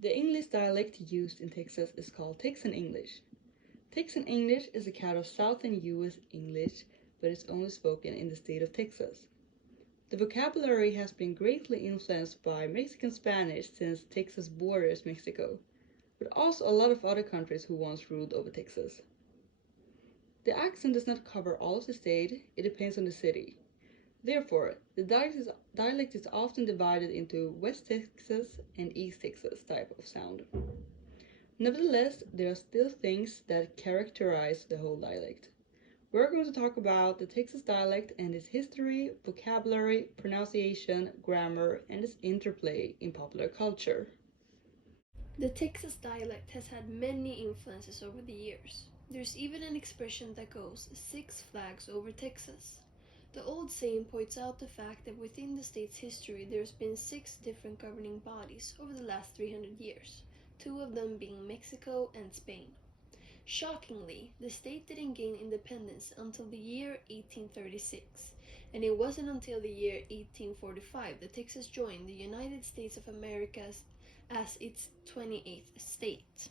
The English dialect used in Texas is called Texan English. Texan English is a kind of southern US English, but it's only spoken in the state of Texas. The vocabulary has been greatly influenced by Mexican Spanish since Texas borders Mexico, but also a lot of other countries who once ruled over Texas. The accent does not cover all of the state, it depends on the city. Therefore, the dialect is often divided into West Texas and East Texas type of sound. Nevertheless, there are still things that characterize the whole dialect. We're going to talk about the Texas dialect and its history, vocabulary, pronunciation, grammar, and its interplay in popular culture. The Texas dialect has had many influences over the years. There's even an expression that goes "Six Flags over Texas." The old saying points out the fact that within the state's history there's been six different governing bodies over the last 300 years, two of them being Mexico and Spain. Shockingly, the state didn't gain independence until the year 1836, and it wasn't until the year 1845 that Texas joined the United States of America as its 28th state.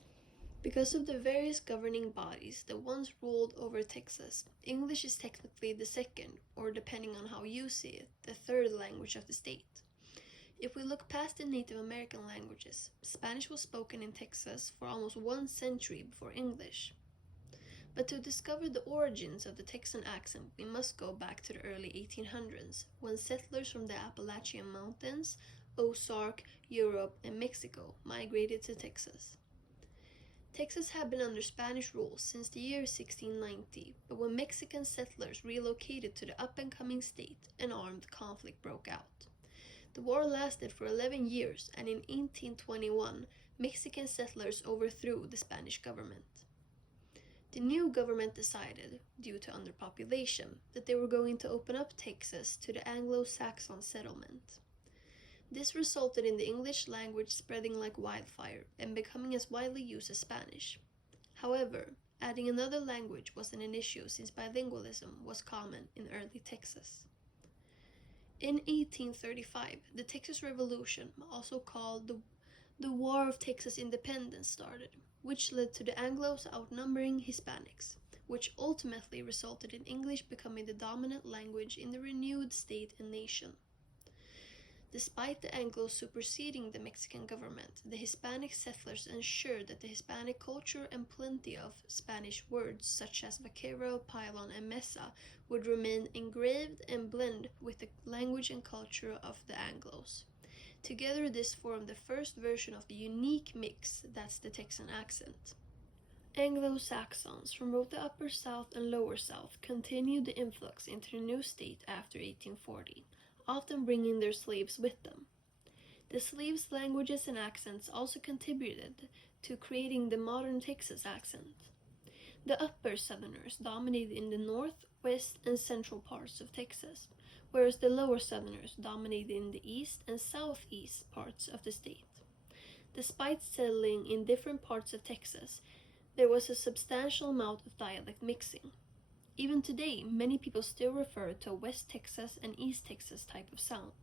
Because of the various governing bodies that once ruled over Texas, English is technically the second, or depending on how you see it, the third language of the state. If we look past the Native American languages, Spanish was spoken in Texas for almost 1 century before English. But to discover the origins of the Texan accent, we must go back to the early 1800s, when settlers from the Appalachian Mountains, Ozark, Europe, and Mexico migrated to Texas. Texas had been under Spanish rule since the year 1690, but when Mexican settlers relocated to the up-and-coming state, an armed conflict broke out. The war lasted for 11 years, and in 1821, Mexican settlers overthrew the Spanish government. The new government decided, due to underpopulation, that they were going to open up Texas to the Anglo-Saxon settlement. This resulted in the English language spreading like wildfire and becoming as widely used as Spanish. However, adding another language wasn't an issue since bilingualism was common in early Texas. In 1835, the Texas Revolution, also called the War of Texas Independence, started, which led to the Anglos outnumbering Hispanics, which ultimately resulted in English becoming the dominant language in the renewed state and nation. Despite the Anglos superseding the Mexican government, the Hispanic settlers ensured that the Hispanic culture and plenty of Spanish words such as vaquero, pilon, and mesa would remain engraved and blend with the language and culture of the Anglos. Together, this formed the first version of the unique mix that's the Texan accent. Anglo-Saxons from both the Upper South and Lower South continued the influx into the new state after 1840, often bringing their slaves with them. The slaves' languages and accents also contributed to creating the modern Texas accent. The Upper Southerners dominated in the north, west, and central parts of Texas, whereas the Lower Southerners dominated in the east and southeast parts of the state. Despite settling in different parts of Texas, there was a substantial amount of dialect mixing. Even today, many people still refer to a West Texas and East Texas type of sound.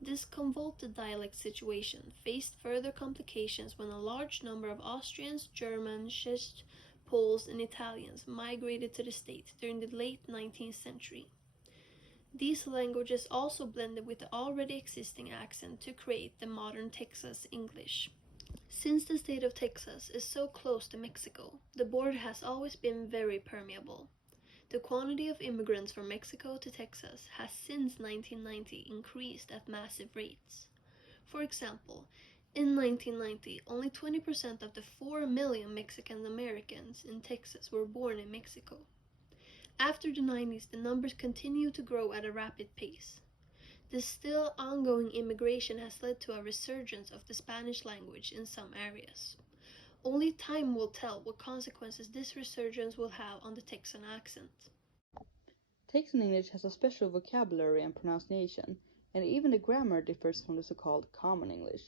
This convoluted dialect situation faced further complications when a large number of Austrians, Germans, Czechs, Poles, and Italians migrated to the state during the late 19th century. These languages also blended with the already existing accent to create the modern Texas English. Since the state of Texas is so close to Mexico, the border has always been very permeable. The quantity of immigrants from Mexico to Texas has since 1990 increased at massive rates. For example, in 1990, only 20% of the 4 million Mexican Americans in Texas were born in Mexico. After the 90s, the numbers continue to grow at a rapid pace. The still ongoing immigration has led to a resurgence of the Spanish language in some areas. Only time will tell what consequences this resurgence will have on the Texan accent. Texan English has a special vocabulary and pronunciation, and even the grammar differs from the so-called Common English,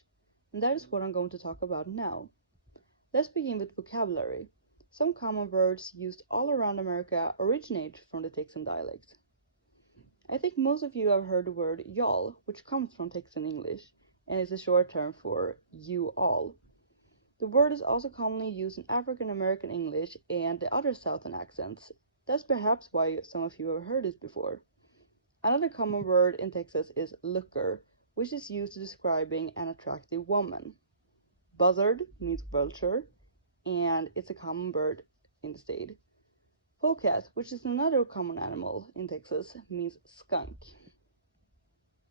and that is what I'm going to talk about now. Let's begin with vocabulary. Some common words used all around America originate from the Texan dialect. I think most of you have heard the word y'all, which comes from Texan English, and is a short term for you all. The word is also commonly used in African American English and the other Southern accents. That's perhaps why some of you have heard it before. Another common word in Texas is looker, which is used to describing an attractive woman. Buzzard means vulture, and it's a common bird in the state. Polecat, which is another common animal in Texas, means skunk.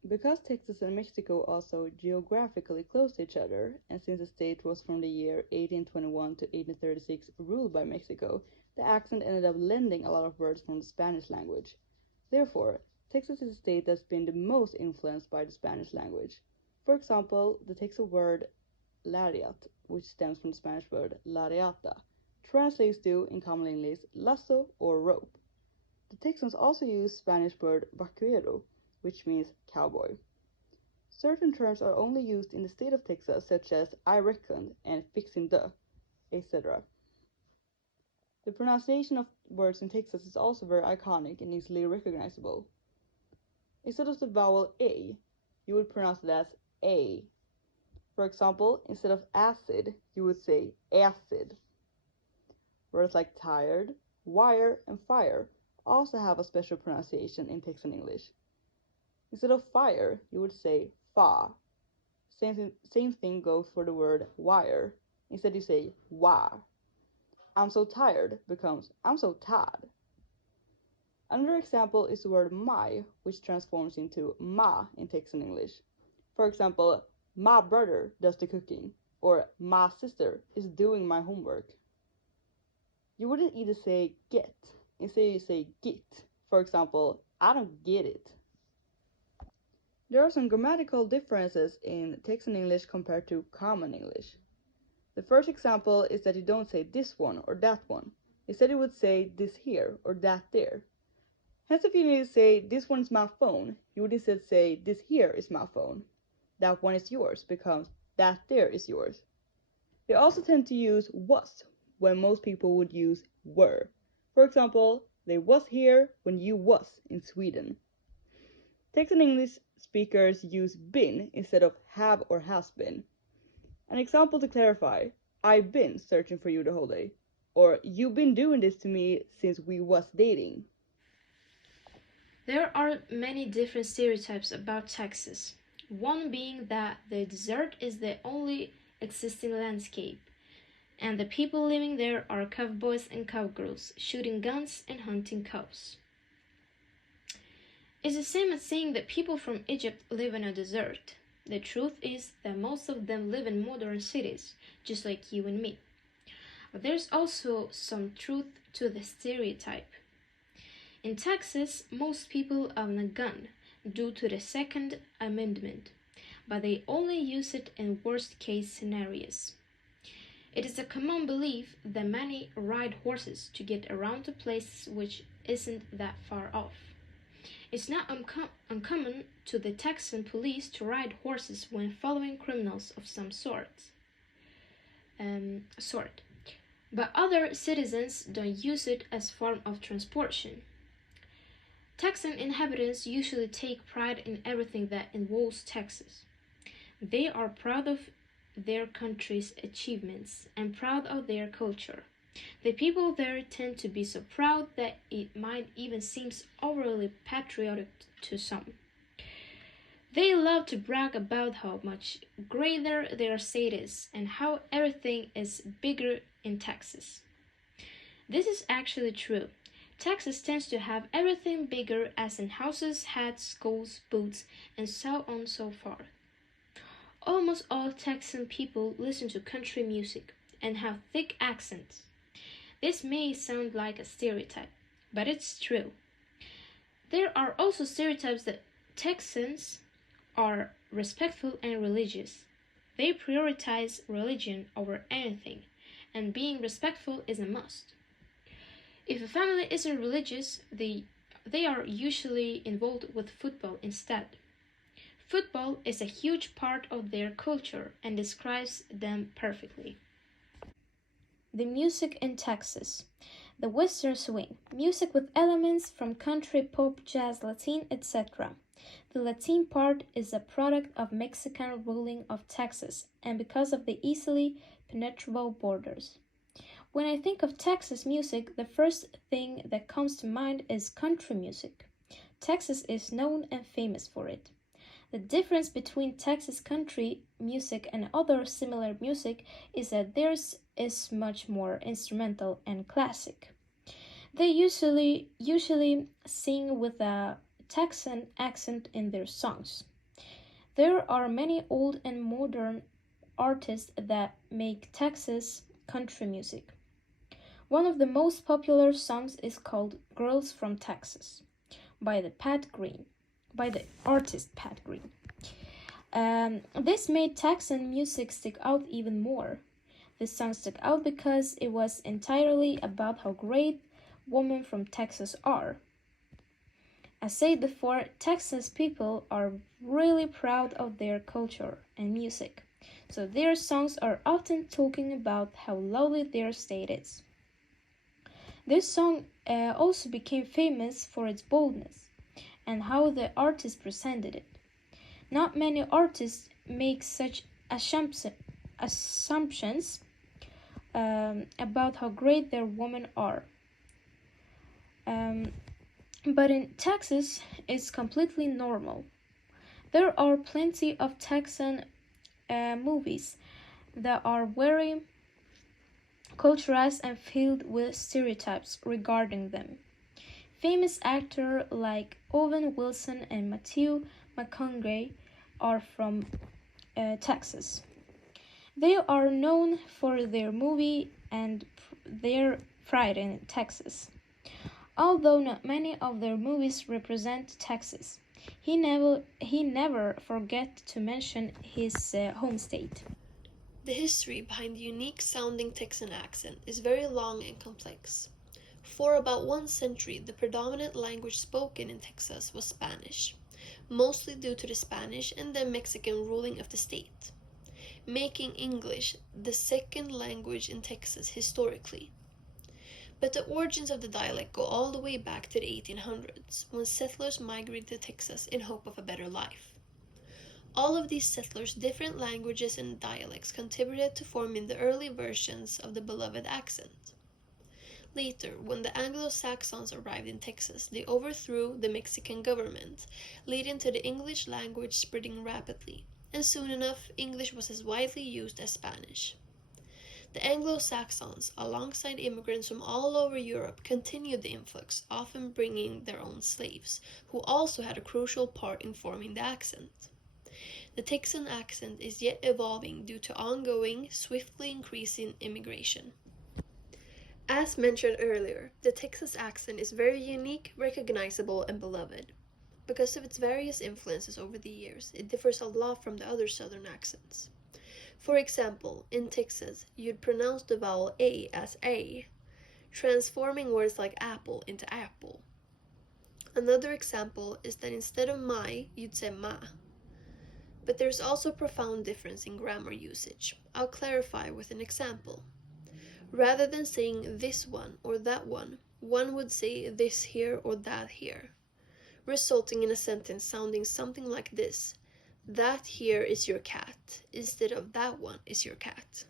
Because Texas and Mexico are so geographically close to each other, and since the state was from the year 1821 to 1836 ruled by Mexico, the accent ended up lending a lot of words from the Spanish language. Therefore, Texas is a state that's been the most influenced by the Spanish language. For example, the Texas word lariat, which stems from the Spanish word lariata, translates to, in common English, lasso or rope. The Texans also use Spanish word vaquero, which means cowboy. Certain terms are only used in the state of Texas, such as I reckon and fixing the, etc. The pronunciation of words in Texas is also very iconic and easily recognizable. Instead of the vowel A, you would pronounce it as A. For example, instead of acid, you would say acid. Words like tired, wire, and fire also have a special pronunciation in Texan English. Instead of fire, you would say fa. Same thing goes for the word wire. Instead you say wa. I'm so tired becomes I'm so tired. Another example is the word my, which transforms into ma in Texan English. For example, my brother does the cooking, or my sister is doing my homework. You wouldn't either say get, instead you say get. For example, I don't get it. There are some grammatical differences in Texan English compared to common English. The first example is that you don't say this one or that one. Instead you would say this here or that there. Hence if you need to say this one is my phone, you would instead say this here is my phone. That one is yours becomes that there is yours. They also tend to use was when most people would use were. For example, they was here when you was in Sweden. Texan English speakers use been instead of have or has been. An example to clarify, I've been searching for you the whole day. Or you've been doing this to me since we was dating. There are many different stereotypes about Texas. One being that the desert is the only existing landscape, and the people living there are cowboys and cowgirls, shooting guns and hunting cows. It's the same as saying that people from Egypt live in a desert. The truth is that most of them live in modern cities, just like you and me. But there's also some truth to the stereotype. In Texas, most people own a gun due to the Second Amendment, but they only use it in worst-case scenarios. It is a common belief that many ride horses to get around to places which isn't that far off. It's not uncommon to the Texan police to ride horses when following criminals of some sort. But other citizens don't use it as form of transportation. Texan inhabitants usually take pride in everything that involves Texas. They are proud of their country's achievements and proud of their culture. The people there tend to be so proud that it might even seem overly patriotic to some. They love to brag about how much greater their state is and how everything is bigger in Texas. This is actually true. Texas tends to have everything bigger, as in houses, hats, schools, boots, and so on and so forth. Almost all Texan people listen to country music and have thick accents. This may sound like a stereotype, but it's true. There are also stereotypes that Texans are respectful and religious. They prioritize religion over anything, and being respectful is a must. If a family isn't religious, they are usually involved with football instead. Football is a huge part of their culture and describes them perfectly. The music in Texas. The Western swing, music with elements from country, pop, jazz, Latin, etc. The Latin part is a product of Mexican ruling of Texas and because of the easily penetrable borders. When I think of Texas music, the first thing that comes to mind is country music. Texas is known and famous for it. The difference between Texas country music and other similar music is that theirs is much more instrumental and classic. They usually sing with a Texan accent in their songs. There are many old and modern artists that make Texas country music. One of the most popular songs is called Girls from Texas by the artist Pat Green. This made Texan music stick out even more. This song stuck out because it was entirely about how great women from Texas are. As said before, Texas people are really proud of their culture and music, so their songs are often talking about how lovely their state is. This song also became famous for its boldness and how the artist presented it. Not many artists make such assumptions about how great their women are. But in Texas, it's completely normal. There are plenty of Texan movies that are very culturalized and filled with stereotypes regarding them. Famous actors like Owen Wilson and Matthew McConaughey are from Texas. They are known for their movie and their pride in Texas. Although not many of their movies represent Texas, he never forget to mention his home state. The history behind the unique sounding Texan accent is very long and complex. For about 1 century, the predominant language spoken in Texas was Spanish, mostly due to the Spanish and the Mexican ruling of the state, making English the second language in Texas historically. But the origins of the dialect go all the way back to the 1800s, when settlers migrated to Texas in hope of a better life. All of these settlers' different languages and dialects contributed to forming the early versions of the beloved accent. Later, when the Anglo-Saxons arrived in Texas, they overthrew the Mexican government, leading to the English language spreading rapidly, and soon enough, English was as widely used as Spanish. The Anglo-Saxons, alongside immigrants from all over Europe, continued the influx, often bringing their own slaves, who also had a crucial part in forming the accent. The Texan accent is yet evolving due to ongoing, swiftly increasing immigration. As mentioned earlier, the Texas accent is very unique, recognizable, and beloved. Because of its various influences over the years, it differs a lot from the other southern accents. For example, in Texas, you'd pronounce the vowel A as A, transforming words like apple into apple. Another example is that instead of my, you'd say ma. But there's also a profound difference in grammar usage. I'll clarify with an example. Rather than saying this one or that one would say this here or that here, resulting in a sentence sounding something like this: that here is your cat, instead of that one is your cat.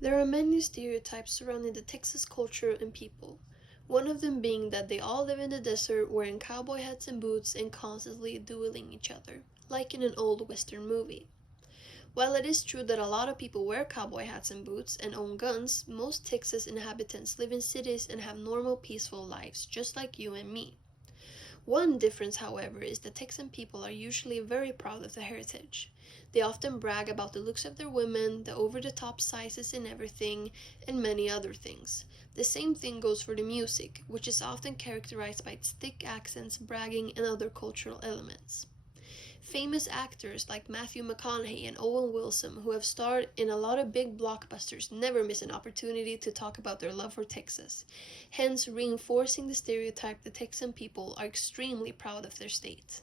There are many stereotypes surrounding the Texas culture and people. One of them being that they all live in the desert wearing cowboy hats and boots and constantly dueling each other, like in an old western movie. While it is true that a lot of people wear cowboy hats and boots and own guns, most Texas inhabitants live in cities and have normal, peaceful lives, just like you and me. One difference, however, is that Texan people are usually very proud of their heritage. They often brag about the looks of their women, the over-the-top sizes in everything, and many other things. The same thing goes for the music, which is often characterized by its thick accents, bragging, and other cultural elements. Famous actors like Matthew McConaughey and Owen Wilson, who have starred in a lot of big blockbusters, never miss an opportunity to talk about their love for Texas, hence reinforcing the stereotype that Texan people are extremely proud of their state.